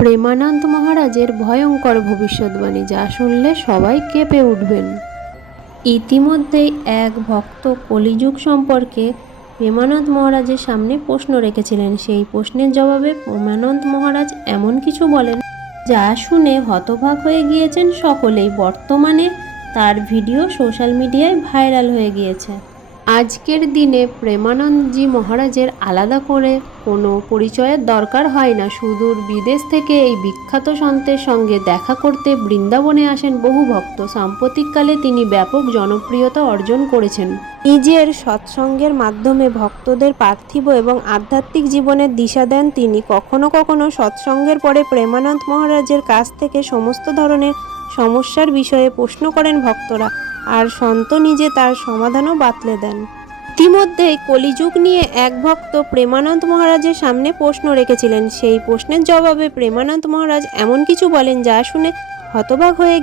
প্রেমানন্দ মহারাজের ভয়ঙ্কর ভবিষ্যৎবাণী যা শুনলে সবাই কেঁপে উঠবেন। ইতিমধ্যেই এক ভক্ত কলিযুগ সম্পর্কে প্রেমানন্দ মহারাজের সামনে প্রশ্ন রেখেছিলেন। সেই প্রশ্নের জবাবে প্রেমানন্দ মহারাজ এমন কিছু বলেন যা শুনে হতবাক হয়ে গিয়েছেন সকলেই। বর্তমানে তার ভিডিও সোশ্যাল মিডিয়ায় ভাইরাল হয়ে গিয়েছে। আজকের দিনে প্রেমানন্দজি মহারাজের আলাদা করে কোনো পরিচয়ের দরকার হয় না। সুদূর বিদেশ থেকে এই বিখ্যাত সন্তের সঙ্গে দেখা করতে বৃন্দাবনে আসেন বহু ভক্ত। সাম্প্রতিককালে তিনি ব্যাপক জনপ্রিয়তা অর্জন করেছেন। নিজের সৎসঙ্গের মাধ্যমে ভক্তদের পার্থিব এবং আধ্যাত্মিক জীবনের দিশা দেন তিনি। কখনো কখনো সৎসঙ্গের পরে প্রেমানন্দ মহারাজের কাছ থেকে সমস্ত ধরনের সমস্যার বিষয়ে প্রশ্ন করেন ভক্তরা। আর সন্ত নিজে তার সমাধানও বাতলে দেন। ইতিমধ্যেই কলিযুগ নিয়ে এক ভক্ত প্রেমানন্দ মহারাজের সামনে প্রশ্ন রেখেছিলেন। সেই প্রশ্নের জবাবে প্রেমানন্দ মহারাজ এমন কিছু বলেন যা শুনে হতবাক হয়ে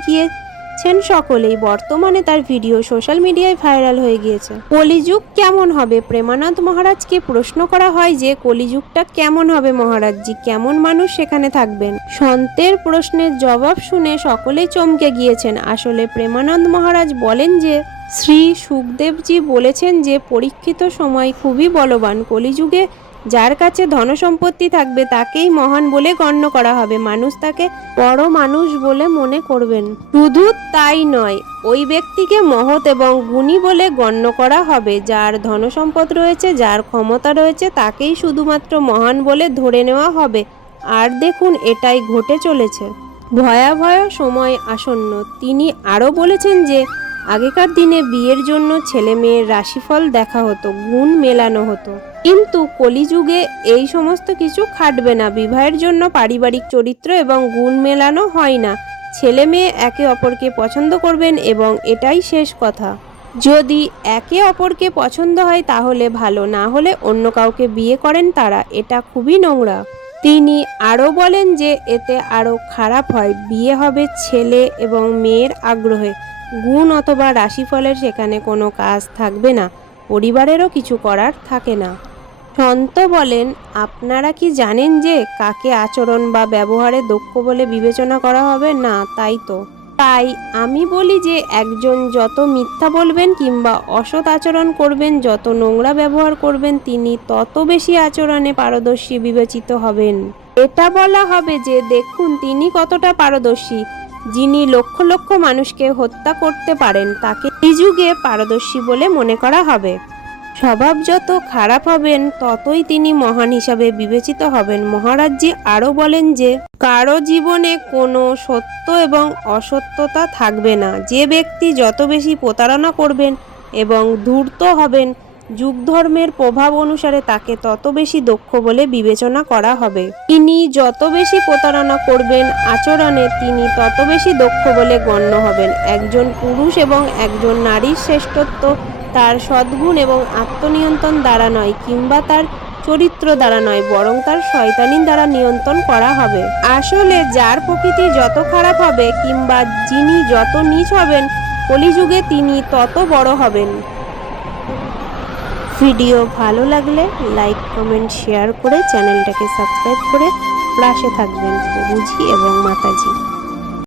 গিয়েছেন সকলেই, বর্তমানে তার ভিডিও সোশ্যাল মিডিয়ায় ভাইরাল হয়ে গিয়েছে। কলিযুগ কেমন হবে? প্রেমানন্দ মহারাজকে প্রশ্ন করা হয় যে, কলিযুগটা কেমন হবে মহারাজজি? কেমন মানুষ সেখানে থাকবেন? সন্তের প্রশ্নের জবাব শুনে সকলেই চমকে গিয়েছেন। আসলে প্রেমানন্দ মহারাজ বলেন যে, শ্রী সুখদেবজি বলেছেন যে, পরীক্ষিত সময় খুবই বলবান। কলিযুগে যার কাছে ধনসম্পত্তি থাকবে তাকেই মহান বলে গণ্য করা হবে। মানুষ তাকে বড় মানুষ বলে মনে করবেন। শুধু তাই নয়, ওই ব্যক্তিকে মহৎ এবং গুণী বলে গণ্য করা হবে। যার ধনসম্পদ রয়েছে, যার ক্ষমতা রয়েছে, তাকেই শুধুমাত্র মহান বলে ধরে নেওয়া হবে। আর দেখুন, এটাই ঘটে চলেছে। ভয়াবহ সময় আসন্ন। তিনি আরও বলেছেন যে, আগেকার দিনে বিয়ের জন্য ছেলে মেয়ের রাশিফল দেখা হতো, গুণ মেলানো হতো। কিন্তু কলিযুগে এই সমস্ত কিছু খাটবে না। বিবাহের জন্য পারিবারিক চরিত্র এবং গুণ মেলানো হয় না। ছেলে মেয়ে একে অপরকে পছন্দ করবেন এবং এটাই শেষ কথা। যদি একে অপরকে পছন্দ হয় তাহলে ভালো, না হলে অন্য কাউকে বিয়ে করেন তারা, এটা খুবই নোংরা। তিনি আরও বলেন যে এতে আরও খারাপ হয়, বিয়ে হবে ছেলে এবং মেয়ের আগ্রহে। গুণ অথবা রাশিফলের সেখানে কোনো কাজ থাকবে না, পরিবারেরও কিছু করার থাকে না। সন্ত বলেন, আপনারা কি জানেন যে কাকে আচরণ বা ব্যবহারে দক্ষ বলে বিবেচনা করা হবে? না, তাই তো। তাই আমি বলি যে একজন যত মিথ্যা বলবেন কিংবা অসৎ আচরণ করবেন, যত নোংরা ব্যবহার করবেন, তিনি তত বেশি আচরণে পারদর্শী বিবেচিত হবেন। এটা বলা হবে যে দেখুন, তিনি কতটা পারদর্শী। যিনি লক্ষ লক্ষ মানুষকে হত্যা করতে পারেন, তাকে এই যুগে পারদর্শী বলে মনে করা হবে। স্বভাব যত খারাপ হবেন, ততই তিনি মহান হিসাবে বিবেচিত হবেন। মহারাজজি আরও বলেন যে, কারও জীবনে কোনো সত্য এবং অসত্যতা থাকবে না। যে ব্যক্তি যত বেশি প্রতারণা করবেন এবং ধূর্ত হবেন যুগ ধর্মের প্রভাব অনুসারে তাকে তত বেশি দক্ষ বলে বিবেচনা করা হবে। তিনি যত বেশি প্রতারণা করবেন আচরণে তিনি তত বেশি দক্ষ বলে গণ্য হবেন। একজন পুরুষ এবং একজন নারীর শ্রেষ্ঠত্ব তার সদ্গুণ এবং আত্মনিয়ন্ত্রণ দ্বারা নয় কিংবা তার চরিত্র দ্বারা নয়, বরং তার শয়তানি দ্বারা নিয়ন্ত্রণ করা হবে। আসলে যার প্রকৃতি যত খারাপ হবে কিংবা যিনি যত নিচ হবেন, কলিযুগে তিনি তত বড় হবেন। ভিডিও ভালো লাগলে লাইক, কমেন্ট, শেয়ার করে চ্যানেলটাকে সাবস্ক্রাইব করে পাশে থাকবেন বুঝি এবং মাতাজি।